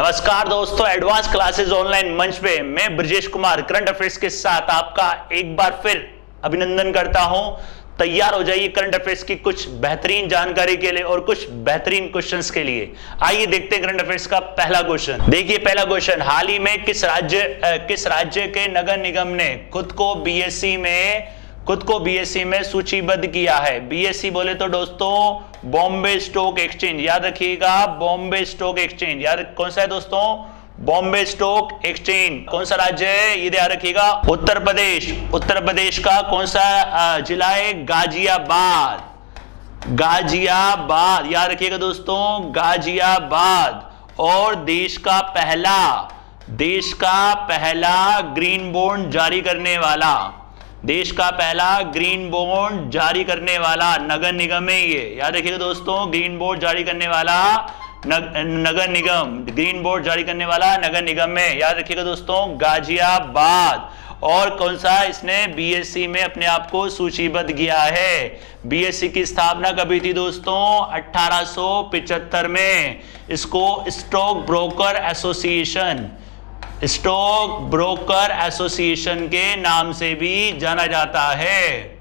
नमस्कार दोस्तों, advance classes online मंच पे मैं ब्रजेश कुमार करंट अफेयर्स के साथ आपका एक बार फिर अभिनंदन करता हूं। तैयार हो जाइए करंट अफेयर्स की कुछ बेहतरीन जानकारी के लिए और कुछ बेहतरीन क्वेश्चंस के लिए। आइए देखते हैं करंट अफेयर्स का पहला क्वेश्चन। देखिए पहला क्वेश्चन, हाल ही में किस राज्य के नगर निगम ने खुद को बीएसई में सूचीबद्ध किया है? बीएसई बोले तो दोस्तों बॉम्बे स्टॉक एक्सचेंज, याद रखिएगा बॉम्बे स्टॉक एक्सचेंज। यार कौन सा है दोस्तों? Bombay stock exchange. कौन सा राज्य है ये ध्यान रखिएगा? उत्तर प्रदेश। उत्तर प्रदेश का कौन सा जिला है? गाजियाबाद। गाजियाबाद याद रखिएगा दोस्तों, गाजियाबाद। और देश का पहला ग्रीन बॉन्ड जारी करने वाला, देश का पहला ग्रीन बॉन्ड जारी करने वाला नगर निगम है ये। याद रखिएगा दोस्तों, ग्रीन बॉन्ड जारी करने वाला नगर निगम, ग्रीन बॉन्ड जारी करने वाला नगर निगम है। याद रखिएगा दोस्तों, गाजियाबाद। और कौन सा इसने बीएसई में अपने आप को सूचीबद्ध किया है? बीएसई की स्थापना कभी थी दोस्तों? 1875 में। इसको स्टॉक ब्रोकर एसोसिएशन के नाम से भी जाना जाता है।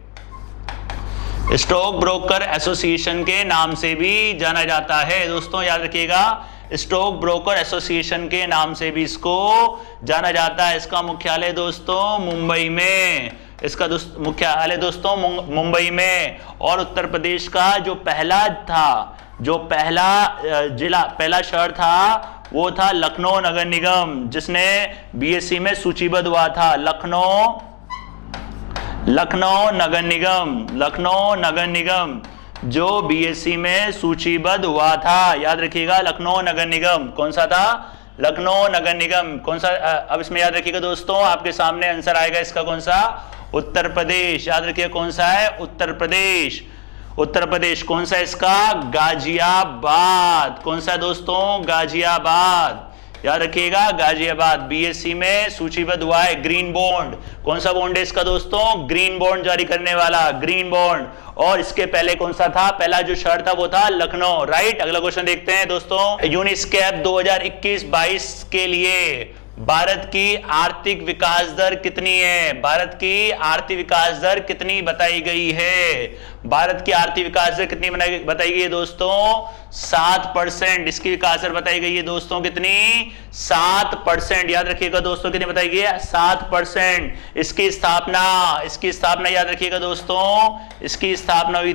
स्टॉक ब्रोकर एसोसिएशन के नाम से भी जाना जाता है दोस्तों, याद रखिएगा स्टॉक ब्रोकर एसोसिएशन के नाम से भी इसको जाना जाता है। इसका मुख्यालय दोस्तों मुंबई में, इसका मुख्यालय दोस्तों मुंबई में। और उत्तर प्रदेश का जो पहला शहर था वो था लखनऊ नगर निगम, जिसने बीएसई में सूचीबद्ध हुआ था। लखनऊ नगर निगम जो बीएसई में सूचीबद्ध हुआ था। याद रखिएगा लखनऊ नगर निगम कौन सा था? लखनऊ नगर निगम कौन सा? अब इसमें याद रखिएगा दोस्तों, आपके सामने आंसर आएगा इसका कौन सा? उत्तर प्रदेश। याद रखिएगा कौन सा है? उत्तर प्रदेश। उत्तर प्रदेश कौन सा इसका? गाजियाबाद। कौन सा दोस्तों? गाजियाबाद। याद रखिएगा गाजियाबाद बीएसई में सूचीबद्ध हुआ है। ग्रीन बॉन्ड, कौन सा बॉन्ड है इसका दोस्तों? ग्रीन बॉन्ड जारी करने वाला, ग्रीन बॉन्ड। और इसके पहले कौन सा था? पहला जो शहर था वो था लखनऊ, राइट। अगला क्वेश्चन देखते हैं दोस्तों। यूनिस्कैप 2021-22 के लिए भारत की आर्थिक विकास दर कितनी है? भारत की आर्थिक विकास दर कितनी बताई गई है? भारत की आर्थिक विकास दर कितनी बताई गई है दोस्तों? 7%। इसकी विकास दर बताई गई है दोस्तों कितनी? 7%। याद रखिएगा दोस्तों कितनी बताई गई है? 7%। इसकी स्थापना याद रखिएगा दोस्तों, इसकी स्थापना हुई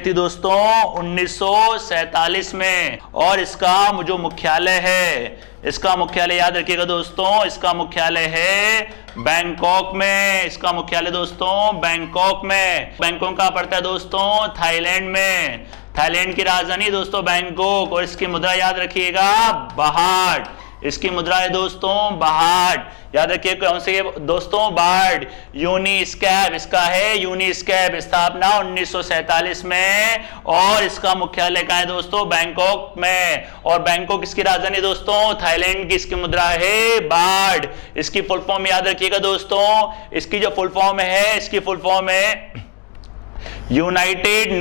थी दोस्तों 1947 में। और इसका जो मुख्यालय है, इसका मुख्यालय याद रखिएगा दोस्तों, इसका मुख्यालय है बैंकॉक में। इसका मुख्यालय दोस्तों बैंकॉक में। बैंकॉक कहां पड़ता है दोस्तों? थाईलैंड में। थाईलैंड की राजधानी दोस्तों बैंकॉक। और इसकी मुद्रा याद रखिएगा बाहट। इसकी मुद्रा है दोस्तों बाहट। याद रखिए कौन से दोस्तों? बाहट। यूनिस्कैप, इसका है यूनिस्कैप। स्थापना 1947 में। और इसका मुख्यालय कहां है दोस्तों? बैंकॉक में। और बैंकॉक इसकी राजधानी दोस्तों थाईलैंड की। इसकी मुद्रा है बाहट। इसकी फुल फॉर्म याद रखिएगा दोस्तों, इसकी जो फुल फॉर्म है, इसकी फुल फॉर्म है United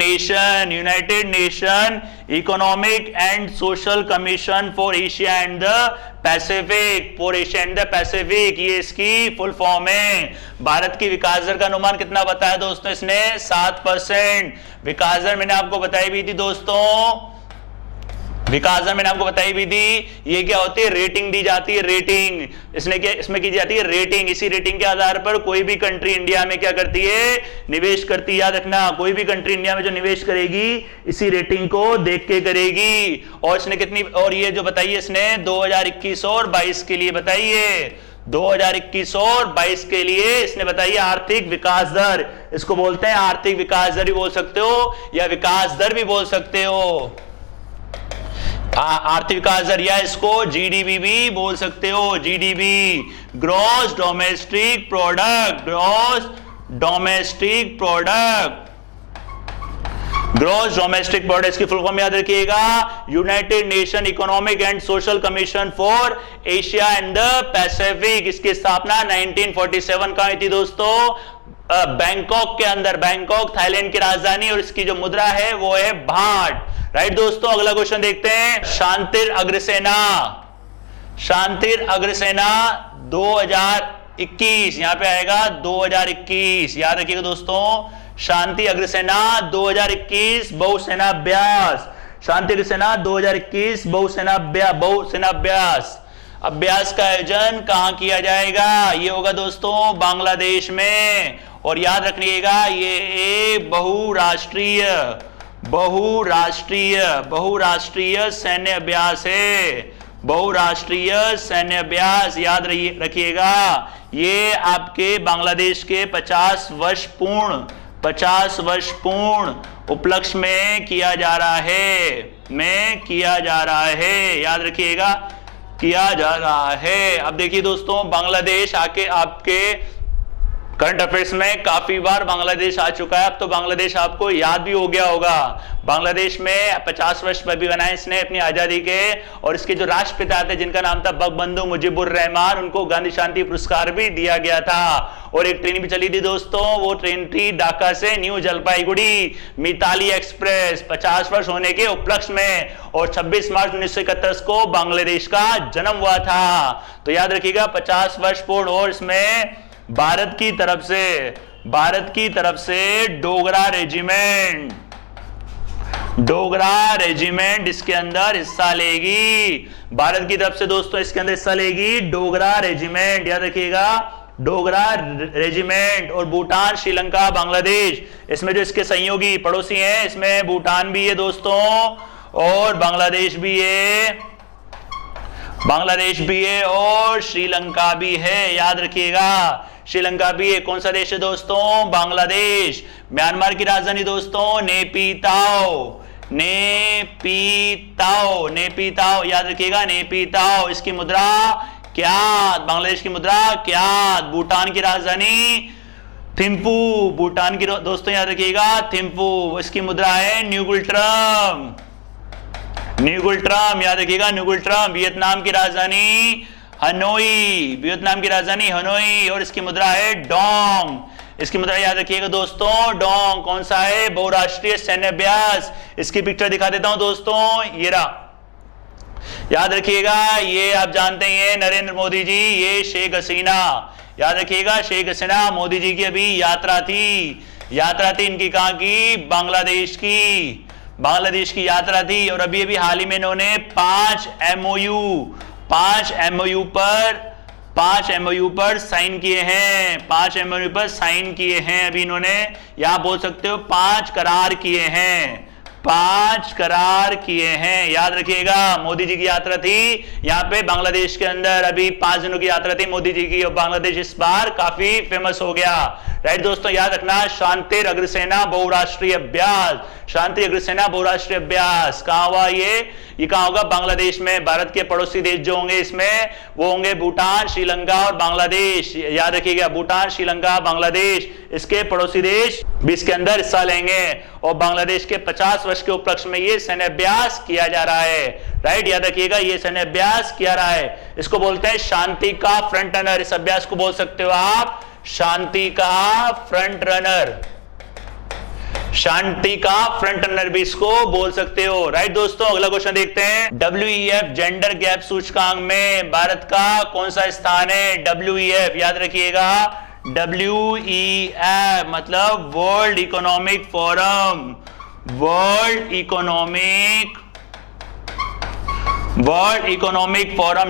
nation economic and social commission for Asia and the Pacific. ये इसकी फुल फॉर्म है। भारत की विकास दर का अनुमान कितना बताया दोस्तों इसने? 7%। विकास दर मैंने आपको बताई भी थी दोस्तों, विकास दर मैंने आपको बताई भी थी। ये क्या होती है? रेटिंग दी जाती है, रेटिंग। इसमें की जाती है रेटिंग। इसी रेटिंग के आधार पर कोई भी कंट्री इंडिया में क्या करती है? निवेश करती है। याद रखना, कोई भी कंट्री इंडिया में जो निवेश करेगी इसी रेटिंग को देख के करेगी। और इसने कितनी, और ये जो बताइए इसने 2021 और 22 के लिए बताइए, 2021 और 22 के लिए इसने बताइए आर्थिक विकास दर। इसको बोलते हैं आर्थिक विकास दर भी बोल सकते हो या विकास दर भी बोल सकते हो। आर्थिक विकास दर या इसको जीडीपी भी बोल सकते हो। GDP, gross domestic product. Gross domestic product इसकी फुल फॉर्म याद रखिएगा United nation economic and social commission for Asia and the Pacific. इसकी स्थापना 1947 का हुई थी दोस्तों बैंकॉक के अंदर। बैंकॉक थाईलैंड की राजधानी। और इसकी जो मुद्रा है वो है बाहट। राइट दोस्तों, अगला क्वेश्चन देखते हैं। शांतिर अग्रसेना, शांतिर अग्रसेना 2021, यहां पे आएगा 2021, याद रखिएगा दोस्तों, शांति अग्रसेना 2021 बहुसेना अभ्यास, शांति अग्रसेना 2021 बहुसेना अभ्यास। अभ्यास का आयोजन कहां किया जाएगा? ये होगा दोस्तों बांग्लादेश में, और याद रखिएगा ये एक बहुराष्ट्रीय सैन्य अभ्यास है, बहुराष्ट्रीय सैन्य अभ्यास, याद रखिएगा। ये आपके बांग्लादेश के 50 वर्ष पूर्ण उपलक्ष्य में किया जा रहा है, याद रखिएगा, किया जा रहा है। अब देखिए दोस्तों, बांग्लादेश आके आपके करंट अफेयर्स में काफी बार बांग्लादेश आ चुका है, अब तो बांग्लादेश आपको याद भी हो गया होगा। बांग्लादेश में 50 वर्ष पर भी बनाए इसने अपनी आजादी के, और इसके जो राष्ट्रपिता थे जिनका नाम था बंगबंधु मुजीबुर रहमान, उनको गांधी शांति पुरस्कार भी दिया गया था। और एक ट्रेन भी चली थी दोस्तों, वो ट्रेन थी ढाका से न्यू जलपाईगुड़ी, मिताली एक्सप्रेस, 50 वर्ष होने के उपलक्ष्य में, और 26 मार्च 1971 को बांग्लादेश का जन्म हुआ था। तो याद रखिएगा 50 वर्ष पूर्ण, और इसमें भारत की तरफ से डोगरा रेजिमेंट इसके अंदर हिस्सा लेगी, भारत की तरफ से दोस्तों इसके अंदर हिस्सा लेगी डोगरा रेजिमेंट, याद रखिएगा, डोगरा रेजिमेंट। और भूटान, श्रीलंका, बांग्लादेश, इसमें जो इसके सहयोगी पड़ोसी हैं, इसमें भूटान भी है दोस्तों, और बांग्लादेश भी है, और श्रीलंका भी है, याद रखिएगा, श्रीलंका भी है। कौन सा देश है दोस्तों? बांग्लादेश। म्यांमार की राजधानी दोस्तों नेपीताओ, याद रखिएगा, नेपीताओ। इसकी मुद्रा क्यात, बांग्लादेश की मुद्रा क्यात। भूटान की राजधानी थिम्पू, भूटान की दोस्तों याद रखिएगा थिम्पू, इसकी मुद्रा है न्यूगुल्ट्रम, याद रखिएगा न्यूगुल्ट्रम। वियतनाम की राजधानी हनोई, और इसकी मुद्रा है डोंग, इसकी मुद्रा याद रखिएगा दोस्तों डोंग। कौन सा है? बहुराष्ट्रीय सैन्य अभ्यास। इसकी पिक्चर दिखा देता हूं दोस्तों, ये रहा, याद रखिएगा, ये आप जानते हैं नरेंद्र मोदी जी, ये शेख हसीना, याद रखिएगा शेख हसीना, मोदी जी की अभी यात्रा थी इनकी, कहां की? बांग्लादेश की यात्रा थी। और अभी हाल ही में इन्होंने 5 MOU पर साइन किए हैं, 5 MOU पर साइन किए हैं अभी इन्होंने, या बोल सकते हो 5 करार किए हैं, याद रखिएगा। मोदी जी की यात्रा थी यहाँ पे बांग्लादेश के अंदर, अभी 5 दिनों की यात्रा थी मोदी जी की, और बांग्लादेश इस बार काफी फेमस हो गया। राइट दोस्तों, याद रखना, शांतिर अग्रसेना बहुराष्ट्रीय अभ्यास, शांति अग्रसेना बहुराष्ट्रीय अभ्यास कहां हुआ? ये कहां होगा? बांग्लादेश में। भारत के पड़ोसी देश जो होंगे इसमें, वो होंगे भूटान, श्रीलंका और बांग्लादेश, याद रखिएगा, भूटान, श्रीलंका, बांग्लादेश, इसके पड़ोसी देश भी इसके अंदर हिस्सा लेंगे। और बांग्लादेश के 50 वर्ष के उपलक्ष्य में ये सैन्य अभ्यास किया जा रहा है। राइट, याद रखिएगा, ये सैन्य अभ्यास किया रहा है। इसको बोलते हैं शांति का फ्रंट रनर, इस अभ्यास को बोल सकते हो आप शांति का फ्रंट रनर भी इसको बोल सकते हो। राइट दोस्तों, अगला क्वेश्चन देखते हैं। WEF जेंडर गैप सूचकांक में भारत का कौन सा स्थान है? WEF याद रखिएगा, WEF मतलब वर्ल्ड इकोनॉमिक फोरम,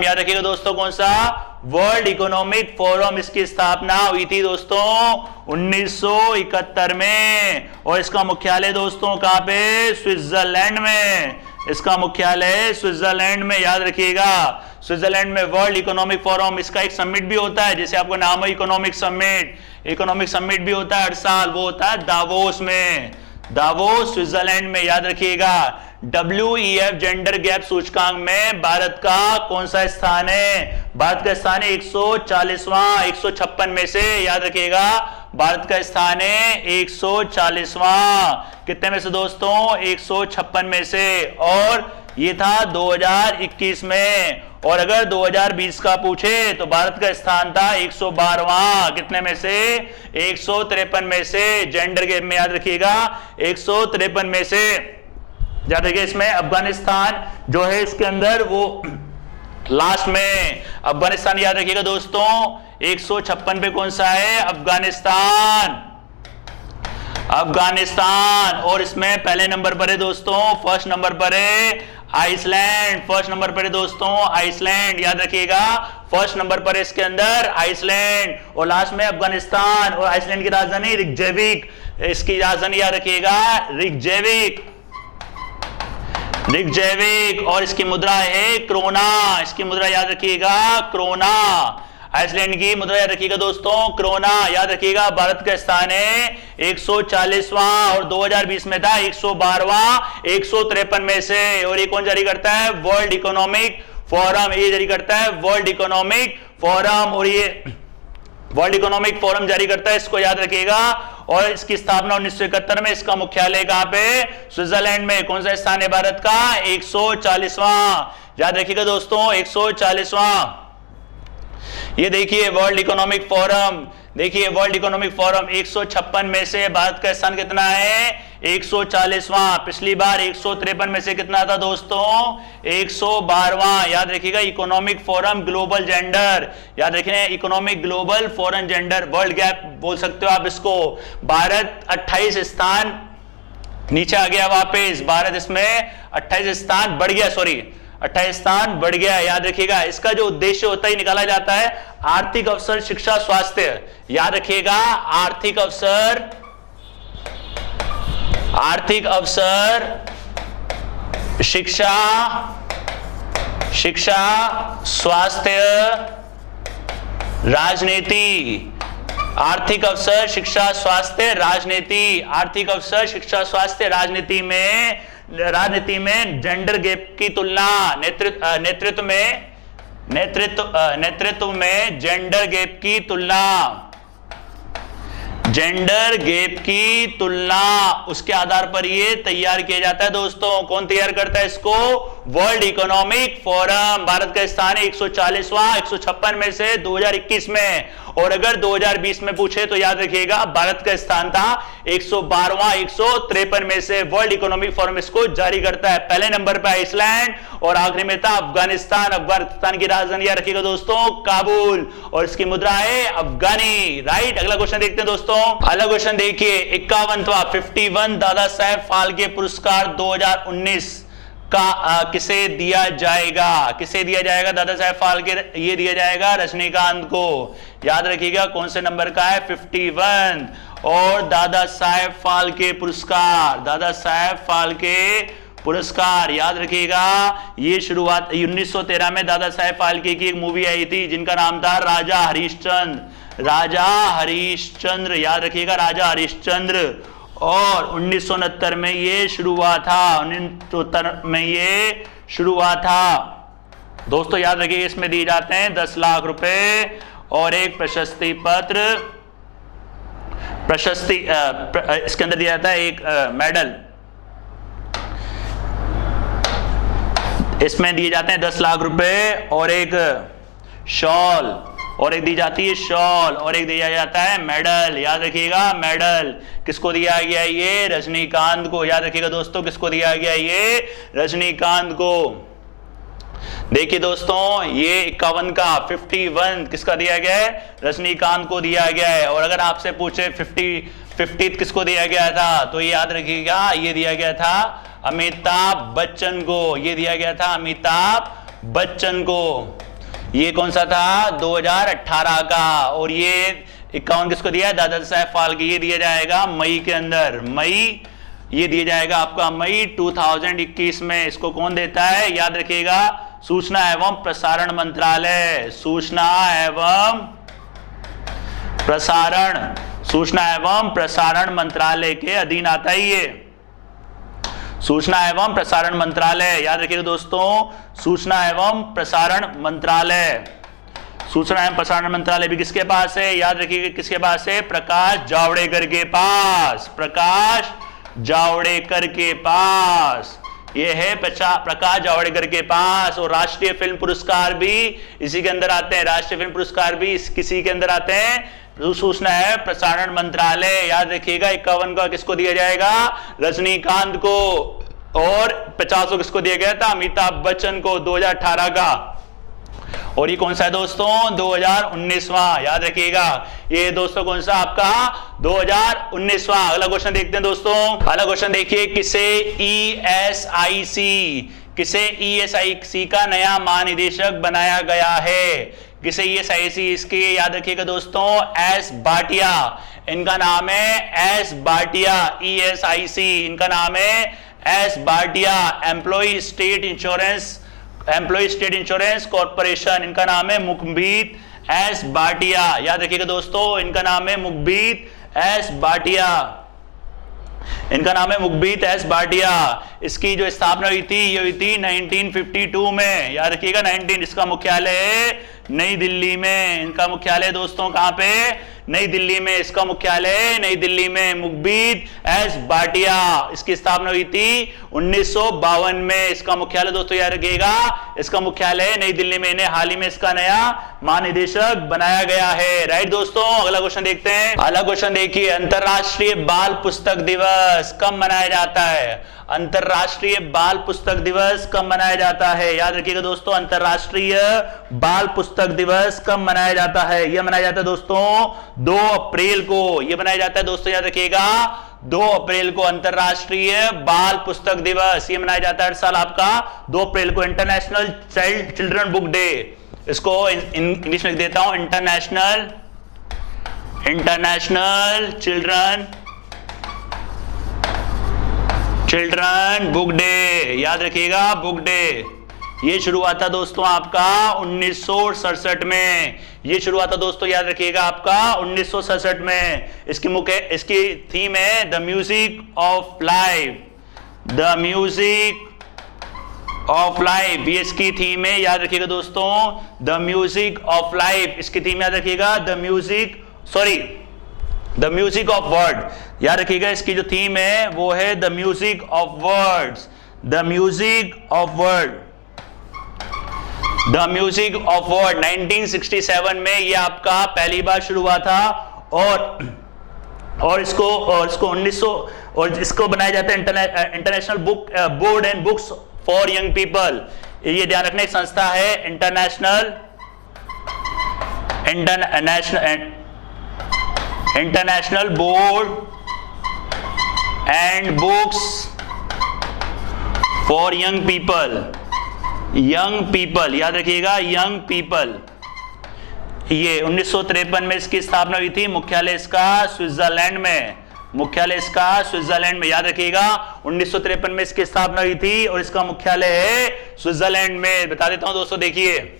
याद रखिएगा दोस्तों, कौन सा? World economic forum. इसकी स्थापना हुई थी दोस्तों 1971 में, और इसका मुख्यालय दोस्तों कहां पे? स्विट्जरलैंड में, इसका मुख्यालय स्विट्जरलैंड में, याद रखिएगा, स्विट्जरलैंड में वर्ल्ड इकोनॉमिक फोरम। इसका एक समिट भी होता है, जैसे आपको नाम है इकोनॉमिक समिट भी होता है हर साल, वो होता है दावोस में, दावोस स्विट्जरलैंड में, याद रखिएगा। WEF जेंडर गैप सूचकांक में भारत का कौन सा स्थान है? भारत का स्थान है 140वां, 156 में से, याद रखिएगा, भारत का स्थान है 140वां, कितने में से दोस्तों? 156 में से। और ये था 2021 में, और अगर 2020 का पूछे तो भारत का स्थान था 112वां, कितने में से? 153 में से, जेंडर गैप में, याद रखिएगा 153 में से। याद रखिए इसमें अफगानिस्तान जो है इसके अंदर वो लास्ट में अफगानिस्तान याद रखिएगा दोस्तों 156 पे कौन सा है अफगानिस्तान। अफगानिस्तान और इसमें पहले नंबर पर है दोस्तों, फर्स्ट नंबर पर है आइसलैंड। फर्स्ट नंबर पर है दोस्तों आइसलैंड, याद रखिएगा फर्स्ट नंबर पर है इसके अंदर आइसलैंड और लास्ट में अफगानिस्तान। और आइसलैंड की राजधानी रिकजेविक, इसकी राजधानी याद रखिएगा रिकजेविक, रिकजेविक। और इसकी मुद्रा है क्रोना, इसकी मुद्रा याद रखिएगा क्रोना। आइसलैंड की मुद्रा याद रखिएगा दोस्तों क्रोना, याद रखिएगा। भारत का स्थान है 140वां और 2020 में था 112वां 153 में से। और ये कौन जारी करता है वर्ल्ड इकोनॉमिक फोरम, ये जारी करता है वर्ल्ड इकोनॉमिक फोरम और ये वर्ल्ड इकोनॉमिक फोरम जारी करता है, इसको याद रखिएगा। और इसकी स्थापना 1971 में, इसका मुख्यालय कहां पे स्विट्जरलैंड में। कौन सा स्थान है भारत का 140वां, याद रखिएगा दोस्तों 140वां। ये देखिए वर्ल्ड इकोनॉमिक फोरम, देखिए वर्ल्ड इकोनॉमिक फोरम 156 में से भारत का स्थान कितना है 140वां। पिछली बार 153 में से कितना था दोस्तों 112वां, याद रखिएगा। इकोनॉमिक फोरम ग्लोबल जेंडर, याद रखिए economic global forum gender, world gap बोल सकते हो आप इसको। भारत 28 स्थान नीचे आ गया वापस, भारत इसमें 28 स्थान बढ़ गया, सॉरी 28 स्थान बढ़ गया, याद रखिएगा। इसका जो उद्देश्य होता है निकाला जाता है आर्थिक अवसर, शिक्षा, स्वास्थ्य, याद रखिएगा आर्थिक अवसर, आर्थिक अवसर, शिक्षा, शिक्षा, स्वास्थ्य, राजनीति। आर्थिक अवसर, शिक्षा, स्वास्थ्य, राजनीति। आर्थिक अवसर, शिक्षा, स्वास्थ्य, राजनीति में जेंडर गैप की तुलना, नेतृत्व में जेंडर गैप की तुलना, जेंडर गैप की तुलना, उसके आधार पर ये तैयार किया जाता है दोस्तों। कौन तैयार करता है इसको वर्ल्ड इकोनॉमिक फोरम। भारत का स्थान है 140वां 156 में से 2021 में। और अगर 2020 में पूछे तो याद रखिएगा भारत का स्थान था 112वां 153 में से। वर्ल्ड इकोनॉमिक फोरम इसको जारी करता है। पहले नंबर पर आइसलैंड और आखिरी में था अफगानिस्तान। अफगानिस्तान की राजधानी याद रखिएगा दोस्तों काबुल और इसकी मुद्रा है अफगानी। राइट, अगला क्वेश्चन देखते हैं दोस्तों। अगला क्वेश्चन देखिए 51वां 51 दादा साहेब फाल्के पुरस्कार 2019 का किसे दिया जाएगा, किसे दिया जाएगा दादा साहेब फाल्के, ये दिया जाएगा रजनीकांत को। याद रखिएगा कौन से नंबर का है 51। और दादा साहेब फाल्के पुरस्कार, दादा साहेब फाल्के पुरस्कार याद रखिएगा ये शुरुआत 1913 में दादा साहेब फाल्के की एक मूवी आई थी जिनका नाम था राजा हरिश्चंद्र, राजा हरिश्चंद्र, याद रखिएगा राजा हरिश्चंद्र। और 1969 में ये शुरू हुआ था, 1969 में ये शुरू हुआ था दोस्तों। याद रखिए इसमें दिए जाते हैं 10 लाख रुपए और एक प्रशस्ति पत्र, प्रशस्ति इसके अंदर दिया जाता है एक मेडल, इसमें दिए जाते हैं 10 लाख रुपए और एक शॉल, और एक दी जाती है शॉल और एक दिया जाता है मेडल। याद रखिएगा मेडल किसको दिया गया है ये रजनीकांत को। याद रखिएगा दोस्तों किसको दिया गया ये रजनीकांत को। देखिए दोस्तों ये 51 का 51 किसका दिया गया है रजनीकांत को दिया गया है। और अगर आपसे पूछे 50 किसको दिया गया था तो ये याद रखिएगा ये दिया गया था अमिताभ बच्चन को, ये दिया गया था अमिताभ बच्चन को। ये कौन सा था 2018 का। और ये 51 किसको दिया है दादा साहेब फाल्के, ये दिया जाएगा मई के अंदर, मई ये दिया जाएगा आपका मई 2021 में। इसको कौन देता है याद रखिएगा सूचना एवं प्रसारण मंत्रालय, सूचना एवं प्रसारण, सूचना एवं प्रसारण मंत्रालय के अधीन आता है ये सूचना एवं प्रसारण मंत्रालय। याद रखिएगा दोस्तों सूचना एवं प्रसारण मंत्रालय, सूचना एवं प्रसारण मंत्रालय भी किसके पास है याद रखिएगा किसके पास है प्रकाश जावड़ेकर के पास, प्रकाश जावड़ेकर के पास ये है प्रकाश जावड़ेकर के पास। और राष्ट्रीय फिल्म पुरस्कार भी इसी के अंदर आते हैं, राष्ट्रीय फिल्म पुरस्कार भी किसी के अंदर आते हैं सूचना है प्रसारण मंत्रालय। याद रखिएगा 51 का किसको दिया जाएगा रजनीकांत को। और 50 को किसको दिया गया था? अमिताभ बच्चन को 2018 का। और ये कौन सा है दोस्तों? 2019वां, याद रखिएगा। ये दोस्तों कौन सा आपका? 2019वां। अगला क्वेश्चन देखते हैं दोस्तों। अगला क्वेश्चन देखिए, किसे ESIC का नया महानिदेशक बनाया गया है? किसे ESIC, इसके याद रखिएगा दोस्तों, एस भाटिया, इनका नाम है एस भाटिया। ESIC इनका नाम है S Bhatia, employ state insurance corporation, इनका नाम है मुखबीत एस भाटिया। याद रखिएगा दोस्तों, इनका नाम है मुखबीत एस भाटिया, इनका नाम है मुखबीत एस भाटिया। इसकी जो स्थापना हुई थी, ये हुई थी 1952 में। याद रखिएगा 19। इसका मुख्यालय है नई दिल्ली में। इनका मुख्यालय दोस्तों कहां पे? नई दिल्ली में। इसका मुख्यालय नई दिल्ली में, मुखबीत एस भाटिया। इसकी स्थापना हुई थी 1952 में। इसका मुख्यालय दोस्तों याद रखिएगा, इसका मुख्यालय नई दिल्ली में। इन्हें हाल ही में इसका नया महानिदेशक बनाया गया है। राइट दोस्तों, अगला क्वेश्चन देखते हैं। अगला क्वेश्चन देखिए, अंतरराष्ट्रीय बाल पुस्तक दिवस कब मनाया जाता है? अंतरराष्ट्रीय बाल पुस्तक दिवस कब मनाया जाता है? याद रखिएगा दोस्तों, अंतरराष्ट्रीय बाल पुस्तक दिवस कब मनाया जाता है? यह मनाया जाता है दोस्तों 2 अप्रैल को। यह मनाया जाता है दोस्तों, याद रखिएगा 2 अप्रैल को अंतरराष्ट्रीय बाल पुस्तक दिवस। यह मनाया जाता है हर साल आपका 2 अप्रैल को। International child children book day, इसको इंग्लिश में लिख देता हूं, इंटरनेशनल चिल्ड्रन बुक डे। याद रखिएगा, बुक डे। ये शुरू हुआ था दोस्तों आपका 1967 में। ये शुरू हुआ था दोस्तों, याद रखिएगा आपका 1967 में। इसकी थीम है the music of life, the music of life. ये इसकी थीम है, याद रखिएगा दोस्तों, द म्यूजिक ऑफ लाइफ। इसकी थीम याद रखिएगा द म्यूजिक ऑफ वर्ड। याद रखिएगा इसकी जो थीम है वो है the music of words, the music of word, the music of word. 1967 में ये आपका पहली बार शुरू हुआ था और इसको 1900 और इसको बनाया जाता है international board and books for young people. ये ध्यान रखने की संस्था है international board and books for young people. याद रखिएगा यंग पीपल। ये 1953 में इसकी स्थापना हुई थी। मुख्यालय इसका स्विट्जरलैंड में, याद रखिएगा 1953 में इसकी स्थापना हुई थी और इसका मुख्यालय है स्विट्जरलैंड में। बता देता हूं दोस्तों, देखिए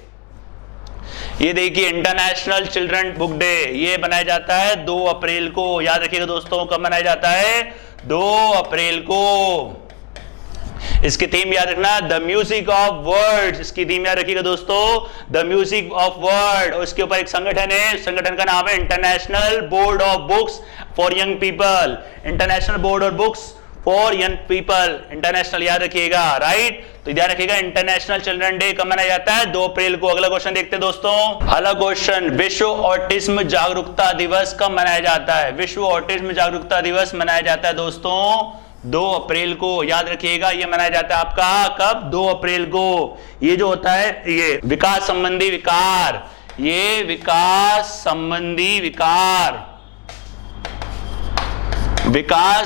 ये देखिए इंटरनेशनल चिल्ड्रन बुक डे ये बनाया जाता है 2 अप्रैल को। याद रखिएगा दोस्तों, कब मनाया जाता है? 2 अप्रैल को। इसकी थीम याद रखना द म्यूजिक ऑफ वर्ड्स। इसकी थीम याद रखिएगा दोस्तों, द म्यूजिक ऑफ वर्ड। और इसके ऊपर एक संगठन है, संगठन का नाम है international board of books for young people. International board of books for young people, international याद रखिएगा। राइट, तो ध्यान रखिएगा इंटरनेशनल चिल्ड्रन डे कब मनाया जाता है? 2 अप्रैल को। अगला क्वेश्चन देखते हैं दोस्तों। अगला क्वेश्चन, विश्व ऑटिज्म जागरूकता दिवस कब मनाया जाता है? विश्व ऑटिज्म जागरूकता दिवस मनाया जाता है दोस्तों 2 अप्रैल को। याद रखिएगा ये मनाया जाता है आपका कब? 2 अप्रैल को। ये जो होता है ये विकास संबंधी विकार, ये विकास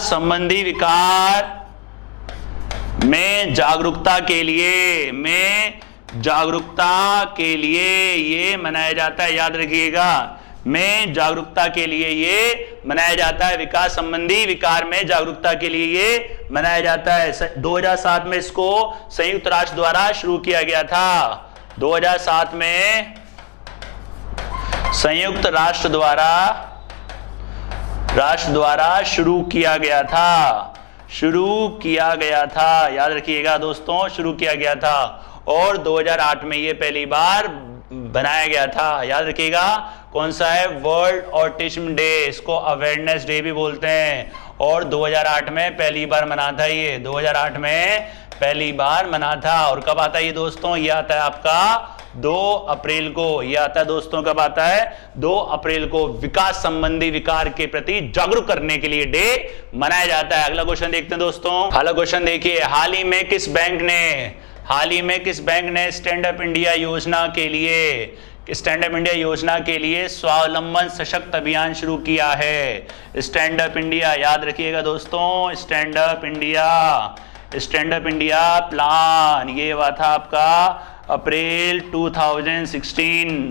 संबंधी विकार में जागरूकता के लिए ये मनाया जाता है। याद रखिएगा में जागरूकता के लिए ये मनाया जाता है। विकास संबंधी विकार में जागरूकता के लिए ये मनाया जाता है। 2007 में इसको संयुक्त राष्ट्र द्वारा शुरू किया गया था। 2007 में संयुक्त राष्ट्र द्वारा शुरू किया गया था। याद रखिएगा दोस्तों, शुरू किया गया था। और 2008 में ये पहली बार बनाया गया था। याद रखिएगा कौन सा है? वर्ल्ड ऑटिज्म डे, इसको अवेयरनेस डे भी बोलते हैं। और 2008 में पहली बार मना था ये, 2008 में पहली बार मना था। और कब आता है ये दोस्तों? ये आता है आपका 2 अप्रैल को। यह आता है दोस्तों, कब आता है? 2 अप्रैल को विकास संबंधी विकार के प्रति जागरूक करने के लिए डे मनाया जाता है। अगला क्वेश्चन देखते हैं दोस्तों। अगला क्वेश्चन देखिए, हाल ही में किस बैंक ने स्टैंड अप इंडिया योजना के लिए स्वावलंबन सशक्त अभियान शुरू किया है? स्टैंड अप इंडिया, याद रखिएगा दोस्तों, स्टैंड अप इंडिया प्लान, ये हुआ था आपका अप्रैल 2016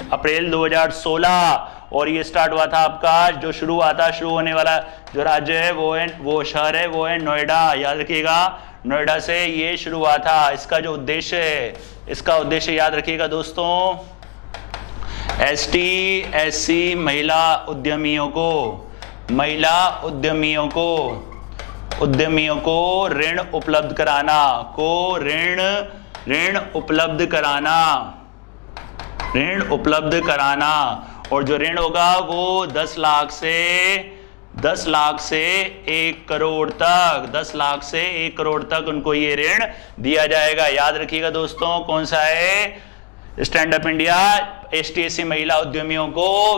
और ये स्टार्ट हुआ था आपका, जो शुरू होने वाला जो राज्य है वो शहर है, वो है नोएडा। याद रखिएगा, नोएडा से ये शुरू हुआ था। इसका जो उद्देश्य है, इसका उद्देश्य याद रखिएगा दोस्तों, ST/SC महिला उद्यमियों को ऋण उपलब्ध कराना और जो ऋण होगा वो 10 लाख से 1 करोड़ तक उनको ये ऋण दिया जाएगा। याद रखिएगा दोस्तों, कौन सा है? स्टैंड अप इंडिया ST/SC महिला उद्यमियों को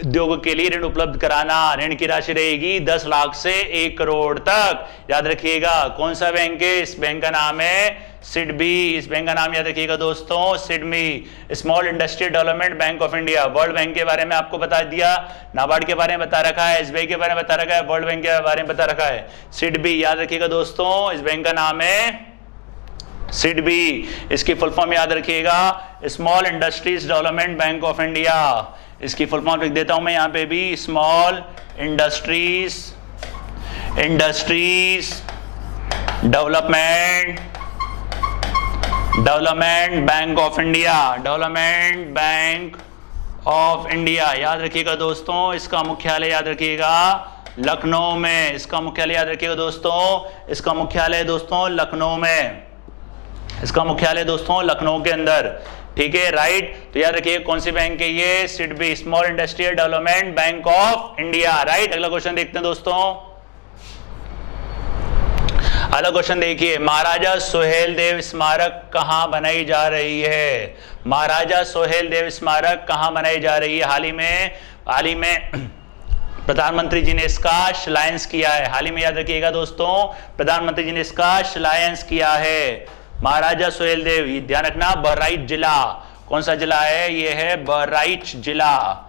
उद्योग के लिए ऋण उपलब्ध कराना। ऋण की राशि रहेगी 10 लाख से 1 करोड़ तक। याद रखिएगा, कौन सा बैंक है? इस बैंक का नाम है सिडबी। इस बैंक का नाम याद रखिएगा दोस्तों, SIDBI, small industry development bank of India. World bank के बारे में आपको बता दिया, नाबार्ड के बारे में बता रखा है, SBI के बारे में बता रखा है, वर्ल्ड बैंक के बारे में बता रखा है, सिडबी। याद रखिएगा दोस्तों, इस बैंक का नाम है सिडबी। इसकी फुल फॉर्म याद रखिएगा, small industries development bank of India. इसकी फुल फॉर्म लिख देता हूं मैं यहां पे भी, small industries development bank of India. याद रखिएगा दोस्तों, इसका मुख्यालय याद रखिएगा लखनऊ में। इसका मुख्यालय याद रखिएगा दोस्तों, इसका मुख्यालय दोस्तों लखनऊ में, इसका मुख्यालय दोस्तों लखनऊ के अंदर। ठीक है, राइट। तो याद रखिए कौन सी बैंक है ये? SIDBI, small industrial development bank of India, right. अगला क्वेश्चन देखते हैं दोस्तों। अगला क्वेश्चन देखिए, महाराजा सोहेलदेव स्मारक कहां बनाई जा रही है? महाराजा सोहेलदेव स्मारक कहां बनाई जा रही है? हाल ही में प्रधानमंत्री जी ने इसका शिलान्यास किया है। हाल ही में याद रखिएगा दोस्तों, प्रधानमंत्री जी ने इसका शिलान्यास किया है। महाराजा सोहेलदेव, ध्यान रखना, बहराइच जिला, कौन सा जिला है? ये है बहराइच जिला।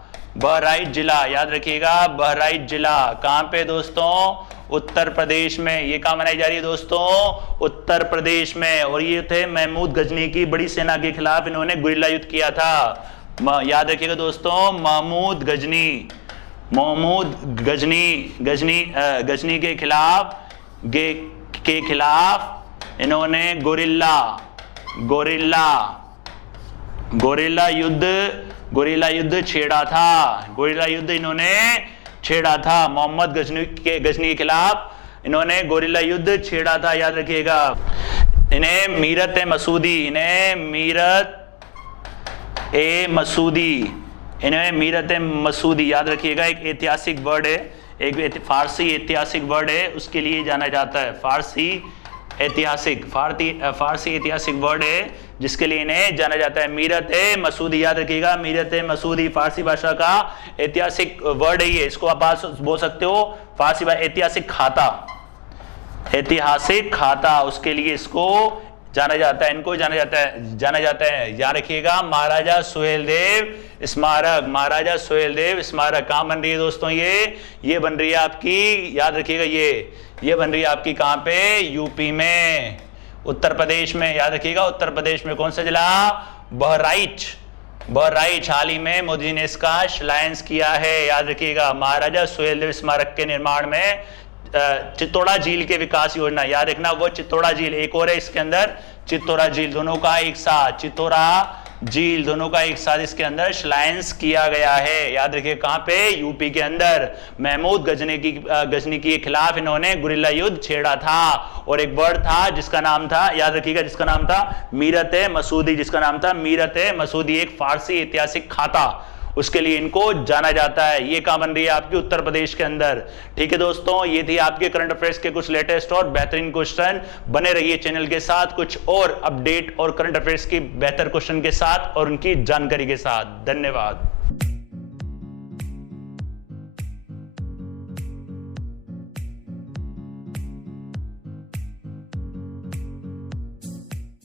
याद रखिएगा, बहराइच जिला कहां पे दोस्तों? उत्तर प्रदेश में। ये कहां मनाई जा रही है दोस्तों? उत्तर प्रदेश में। और ये थे महमूद गजनी की बड़ी सेना के खिलाफ इन्होंने गुरिल्ला युद्ध किया था। याद रखिएगा दोस्तों, महमूद गजनी के खिलाफ इन्होंने गोरिल्ला युद्ध छेड़ा था। मोहम्मद गजनी के खिलाफ इन्होंने गोरिल्ला युद्ध छेड़ा था। याद रखिएगा, इन्हें मीरत ए मसूदी, याद रखिएगा, एक ऐतिहासिक वर्ड है, एक फारसी ऐतिहासिक वर्ड है, उसके लिए जाना जाता है। फारसी ऐतिहासिक वर्ड है जिसके लिए इन्हें जाना जाता है, मीरत ए मसूदी। याद रखिएगा, मीरत ए मसूदी फारसी भाषा का ऐतिहासिक वर्ड है ये। इसको आप बोल सकते हो फारसी भाषा ऐतिहासिक खाता, उसके लिए इसको जाना जाता है, इनको जाना जाता है। याद रखिएगा, महाराजा सोहेलदेव स्मारक कहां बन रही है दोस्तों? ये बन रही है आपकी, याद रखिएगा, ये बन रही है आपकी कहां पे? यूपी में, उत्तर प्रदेश में। याद रखिएगा, उत्तर प्रदेश में। कौन सा जिला? बहराइच। हाल ही में मोदी जी ने इसका शिलान्यास किया है। याद रखिएगा, महाराजा सोहेलदेव स्मारक के निर्माण में चित्तौड़ा झील के विकास योजना, याद रखना, वो चित्तौड़ा झील, एक और है इसके अंदर चित्तौड़ा झील, दोनों का एक साथ इसके अंदर शिलान्यास किया गया है। याद रखिए, कहां पे? यूपी के अंदर। महमूद गजनी के खिलाफ इन्होंने गुरिल्ला युद्ध छेड़ा था और एक वर्ड था जिसका नाम था, याद रखिएगा, जिसका नाम था मीरत ए मसूदी, एक फारसी ऐतिहासिक खाता, उसके लिए इनको जाना जाता है। ये कहां बन रही है? आपकी उत्तर प्रदेश के अंदर। ठीक है दोस्तों, ये थी आपके करंट अफेयर्स के कुछ लेटेस्ट और बेहतरीन क्वेश्चन। बने रहिए चैनल के साथ कुछ और अपडेट और करंट अफेयर्स की बेहतर क्वेश्चन के साथ और उनकी जानकारी के साथ। धन्यवाद।